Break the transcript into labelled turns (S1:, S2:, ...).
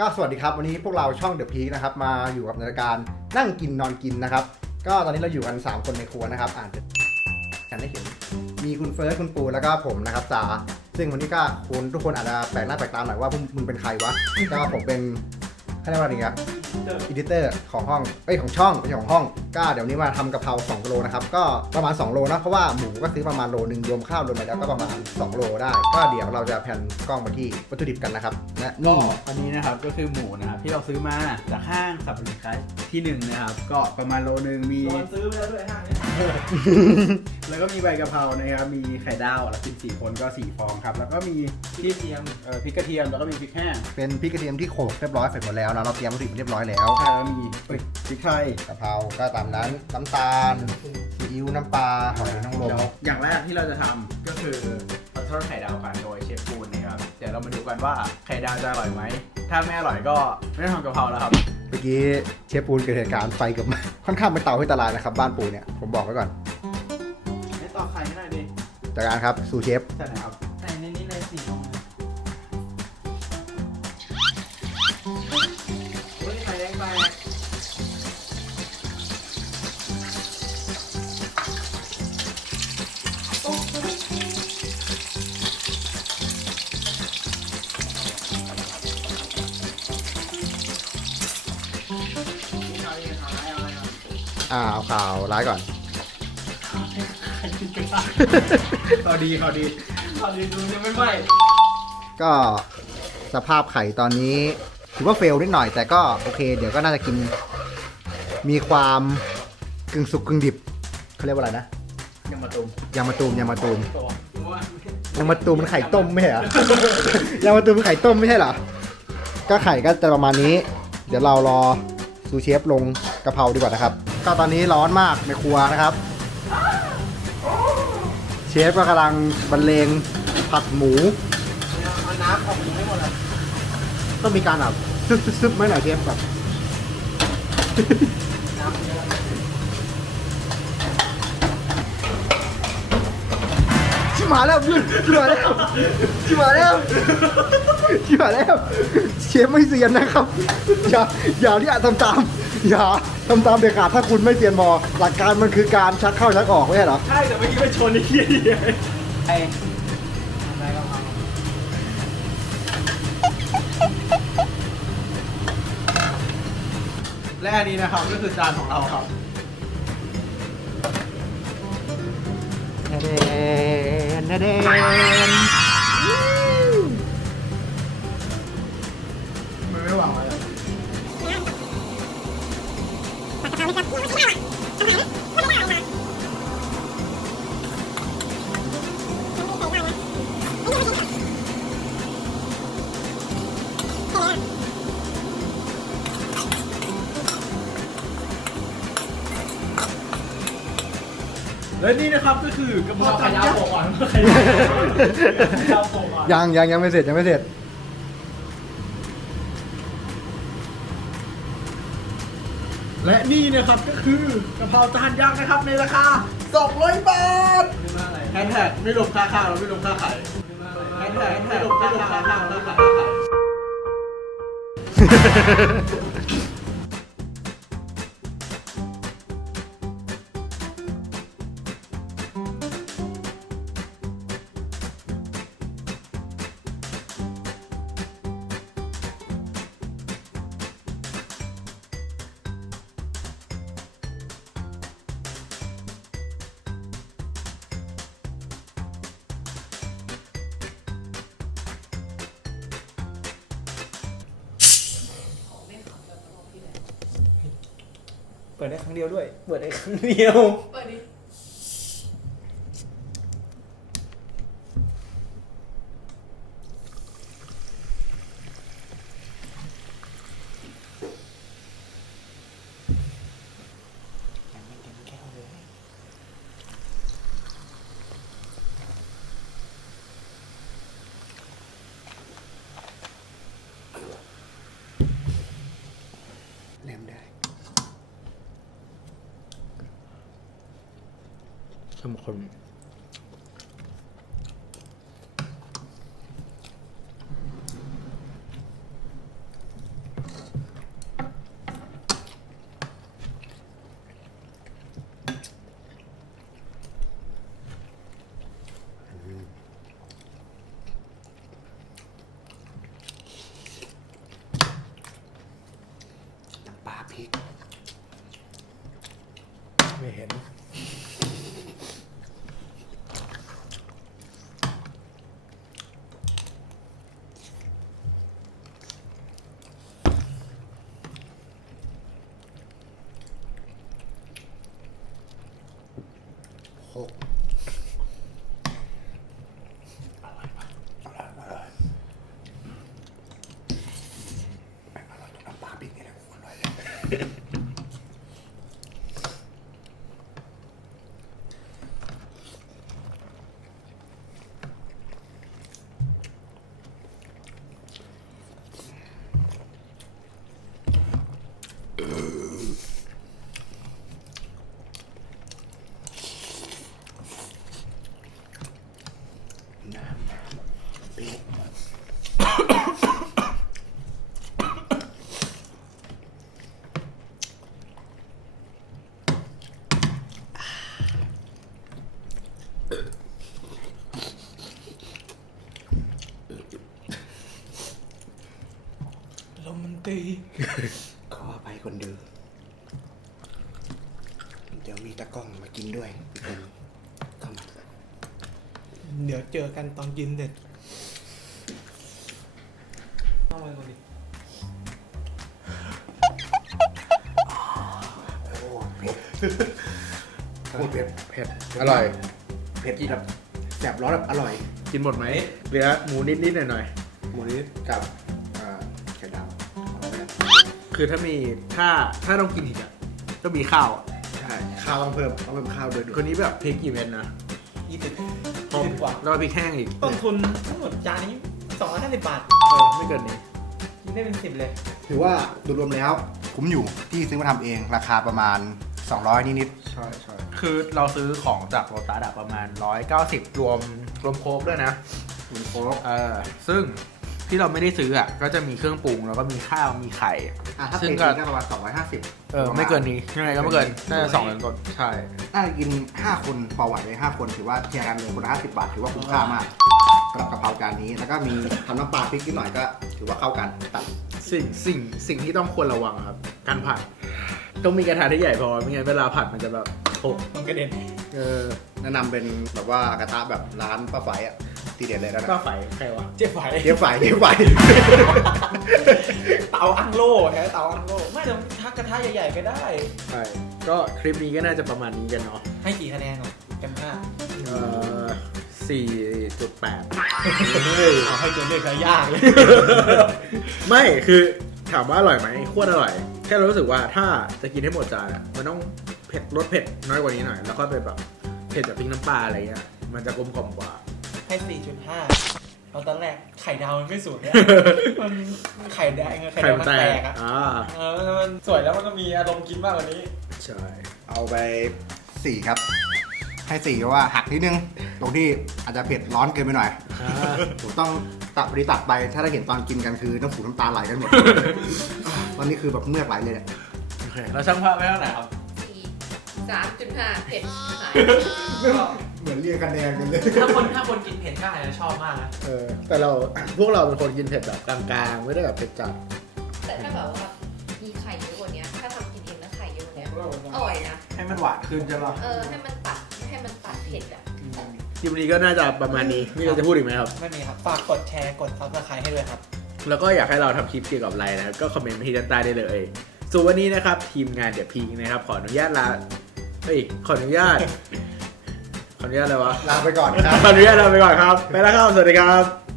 S1: ก็สวัสดีครับวันนี้พวกเราช่องเดอะพีนะครับมาอยู่กับนรายการนั่งกินนอนกินนะครับ ก็ตอนนี้เราอยู่กัน 3 คนในครัวนะครับอ่านกันได้เห็น มีคุณเฟิร์สคุณปูแล้วก็ผมนะครับสาซึ่งวันนี้ก็คุณทุกคนอาจจะแปลกหน้าแปลกตาหน่อยว่าพวกมึงเป็นใครวะก็ผมเป็นเขาเรียกว่าอะไรเงี้ย อีดิเตอร์ของห้องเอ้ยของช่องไม่ใช่ของห้อง ก็เดี๋ยวนี้มาทำกะเพรา2โลนะครับ ก็ประมาณ 2 โลนะ เพราะว่าหมูก็ซื้อประมาณโลหนึ่งรวมข้าวรวมอะไรแล้วก็ประมาณ 2 โลได้ ก็เดี๋ยวเราจะแผ่นกล้องมาที่วัตถุดิบกันนะครับและ
S2: ก็
S1: นี่
S2: อันนี้นะครับก็คือหมูนะครับที่เราซื้อมาจากห้างสรรพสินค้าที่หนึ่งนะครับ ก็ประมาณโลนึงมี
S3: โดนซื้อไปแล้วด้วยห้างเนี้ย
S2: แล้วก็มีใบกะเพรานะครับ มีไข่ดาวแล้วกินสี่คนก็สี่ฟองครับ แล้วก็มี
S3: พี่เทียม
S2: เอ่อพริกกระเทียม แล้วก็มีพริกแห้ง
S1: เป็นพริกกระเทียมที่โขลกเรียบร้อยเสร็จหมดแล้วนะเราเตรียมวัตถุดิบเรียบร้อยแล้ว
S2: ใช่แล้วมีเอ้ยพริกไทย
S1: กะเพราก็ตามนั้นน้ำตาลซีอิ๊วน้ำปลาหอยนางร
S2: เดี๋ยว
S1: ม
S2: อย่างแรกที่เราจะทำก็คือเราทอดไข่ดาวกันโดยเชฟปูนนะครับ เดี๋ยวเรามาดูกันว่าไข่ดาวจะอร่อยไหม ถ้าไม่อร่อยก็ไม่ต้องทำกะเพราแล้วครับ
S1: เมื่อกี้เชฟปูนเกิดเหตุการณ์ไฟเกับค่อนข้างเป็นเตาให้ตลายนะครับ บ้านปูเนี่ยผมบอกไว้ก่อน
S2: ไม่ต่อไข่ไม่ได้ดิ
S1: จากการครับสู่เชฟ
S2: ใช่ไหมครับ
S3: อง
S2: เขาให้เอาอะไรครับ
S1: อ่าเอาข่าวร้ายก่อน
S2: เขาดีเขาดี
S3: ตอนนี้ดูยังไม่ไหว
S1: ก็สภาพไข่ตอนนี้ ถือว่าเฟลนิดหน่อย แต่ก็โอเค เดี๋ยวก็น่าจะกิน มีความกึ่งสุกกึ่งดิบเขาเรียกว่าอะไรนะ
S2: ยังมาตุม
S1: ยางมะตูมยางมะตูม
S3: ดูว่ายา
S1: งมะตูมมันไข่ต้มไม่ใช่เหรอยางมะตูมมันไข่ต้มไม่ใช่เหรอก็ไข่ก็จะประมาณนี้ เดี๋ยวเรารอซูเชฟลงกะเพราดีกว่านะครับ ก็ตอนนี้ร้อนมากในครัวนะครับ เชฟก็กำลังบรรเลงผัดหมู
S3: น้ำออกหมูไม่หมดเลย
S1: ต้องมีการแบบซึบซึบซึบไหมหน่อยเชฟแบบ
S3: น้ำเยอะ
S1: ชิบหายแล้วชิบหายแล้วชิบหายแล้วชิบหายแล้ว เชฟไม่เซียนนะครับ อย่าอย่าที่อาจทำตาม อย่าทำตามเด็ดขาดถ้าคุณไม่เซียนมอ หลักการมันคือการชักเข้าชักออกไม่ใช่เหรอ
S2: ใช่แต่เมื่อกี้ไปชนไอ้เหี้ยนี่ไง
S3: ไอ้อะไรก็เอา
S2: และอันนี้นะครับก็คือจานของเราครับ
S1: เดน เดน
S2: มันไม่หวังอะไร และนี่นะครับก็คือกระเพาะ
S3: เอาไข่
S2: จาน
S3: ดาว
S2: ยัก
S3: โปะ
S2: ษ์
S3: ก่อนไข่ดาวโปะก่อน
S1: ยังยังยังไม่เสร็จยังไม่เสร็จ
S2: และนี่นะครับก็คือกระเพราจานยักษ์นะครับในราคา 200 บาท
S3: คือว่าอะไร
S2: แฮชแท็กไม่รวมค่าข้าวแล้วไม่รวมค่าไข่
S3: คือว่าอะไร
S2: แฮชแท็กไม่รวมค่าข้าวแล้วไม่รวมค่าไข่
S1: เปิดได้ครั้งเดียวด้วย
S3: เปิดได้ครั้งเดียว เปิดดิ
S1: แหลมได้ เข้มข้น เห็น หกอร่อยปะอร่อยอร่อยแม่งอร่อยตรงน้ำปลาพริกนี่แหละอร่อยเลย น้ำน้ำ คนดู เดี๋ยวมีตะกล้องมากินด้วยอีกคนเข้ามา
S4: เดี๋ยวเจอกันตอนกินเด็ด
S3: ต้องไปคนดิ
S1: พูดเผ็ด
S2: เผ็ดอร่อย
S1: เผ็ดแบบแสบร้อนแบบอร่อย
S2: กินหมดไหมเหลือหมูนิดๆหน่อย
S1: หมูนี้กับอ่า
S2: คือถ้ามีถ้าถ้าต้องกินอีกอะก็มีข้าวอะ
S1: ใช่ข้าวต้องเพิ่มต้องเพิ่มข้าวด้วย
S2: คนนี้แบบพริกกี่เม็ดนะ
S4: ยี่สิบ
S2: พร้อม
S4: ยี่สิบกว่า
S2: แล้วก็พริกแห้งอีก
S4: ต้นทุนทั้งหมดจานนี้สองร้อยห้าสิบบาท
S2: เออไม่เกินนี้
S4: กินได้เป็นสิบเลย
S1: ถือว่าโดยรวมแล้วคุ้มอยู่ที่ซื้อมาทำเองราคาประมาณ 200 นิด
S2: ใช่ใช่คือเราซื้อของจากโรตัสอะประมาณ 190 รวมรวมโค้กด้วยนะ
S1: ๆคุณโค้ก
S2: เออซึ่ง ที่เราไม่ได้ซื้ออะก็จะมีเครื่องปรุงแล้วก็มีข้าวมีไข่
S1: อะถ้า
S2: ซึ่
S1: เป็
S2: ง
S1: น
S2: ก็
S1: ก็ประมาณ250
S2: เออไม่เกินนี้ยังไงก็ไม่เกินน่าจะสองเดือนก่อนใช่
S1: น่าจะกิน5คนพอไหวเลย5คนถือว่าเทียร์กันเลยคนละ50บาทถือว่าคุ้มค่ามากสำหรับกะเพราจานนี้แล้วก็มีทำน้ำปลาพริกนิดหน่อยก็ ถือว่าเข้ากันตัด
S2: สิ่งสิ่งสิ่งที่ต้องควรระวังครับ การผัด ต้องมีกระทะที่ใหญ่พอไม่งั้นเวลาผัดมันจะแบบหก
S4: มันกระเด็น
S2: เออ
S1: แนะนำเป็นแบบว่ากระทะแบบร้านป้าไฝอะ ทีเด็ดเลยนะ
S2: ก็ไฟใครวะ
S4: เจ๊ไฝ
S1: เทียบไฟเทียบไฟ
S4: เตาอังโล่แฮะเตาอังโล่ไม่แต่ทักกระทะใหญ่ๆก็ได้
S2: ใช่ก็คลิปนี้ก็น่าจะประมาณนี้กันเนาะ
S4: ให้กี่คะแนนก่อนกันห้า
S2: เออสี่จุดแปด
S4: เอาให้ตัวเลขซะยากเลย
S2: ไม่คือถามว่าอร่อยไหมโคตรอร่อย แค่เรารู้สึกว่าถ้าจะกินให้หมดจานอะมันต้องเผ็ดรสเผ็ดน้อยกว่านี้หน่อย แล้วก็เป็นแบบเผ็ดจากพริกน้ำปลาอะไรเงี้ยมันจะกลมกล่อมกว่า
S4: ให้สี่จุดห้าเอาตอนแรกไข่ดาวมันไม่สวยเนี่ยมันไข่แดงอะไข่
S2: ไข่
S4: ดาว
S2: มั
S4: มันน
S2: แต
S4: แต
S2: ก
S4: กอะ
S2: อ่า
S4: เออมันสวยแล้วมันก็มีอารมณ์กินมากกว่านี้
S2: ใช่
S1: เอาไปสี่ครับ ให้สี่เพราะว่าหักนิดนึง ตรงที่อาจจะเผ็ดร้อนเกินไปหน่อย
S2: อ่า
S1: ผมต้องตัดบริตัดไป ถ้าได้เห็นตอนกินกันคือน้ำหูน้ำตาไหลกันหมดตอนนี้คือแบบเมือกไหลเลยเนี่ย
S2: โอเคเราช่างภาพไว้เท่าไหร่ครับ
S5: สี่สามจุดห้าเผ็ดหาย
S1: เหมือนเรียกคะแนนกันเลย
S4: ถ้าคนถ้าคนกินเผ็ดก็อาจจะชอบมากนะ
S2: เออ แต่เรา พวกเราเป็นคนกินเผ็ดแบบกลางๆ ไม่ได้แบบเผ็ดจัด
S5: แต่ถ้าแบบว่ามีไข่เยอะกว่านี้ถ้าทำกินเองแล้วไข่เยอะกว่านี้อร่อยนะ
S2: ให้มันหวานขึ้นใช่ป่ะ
S5: เออ ให้มันตัด ให้มันตัดเผ็ดอะ
S2: คลิปนี้ก็น่าจะประมาณนี้ มีอะไรจะพูดอีกไหมครับ
S4: ไม่มีครับ ฝากกดแชร์ กดซับสไครต์ให้ด้วยครับ
S2: แล้วก็อยากให้เราทำคลิปเกี่ยวกับอะไรนะครับ ก็คอมเมนต์มาที่ด้านใต้ได้เลย ส่วนวันนี้นะครับ ทีมงานเดี๋ยวพีคนะครับ ขออนุญาตลาเฮ้ยขออนุญาต ขออนุญาตอะไรวะ
S1: ลาไปก่อนครับ
S2: ขออนุญาตลาไปก่อนครับ ไปแล้วครับ สวัสดีครับ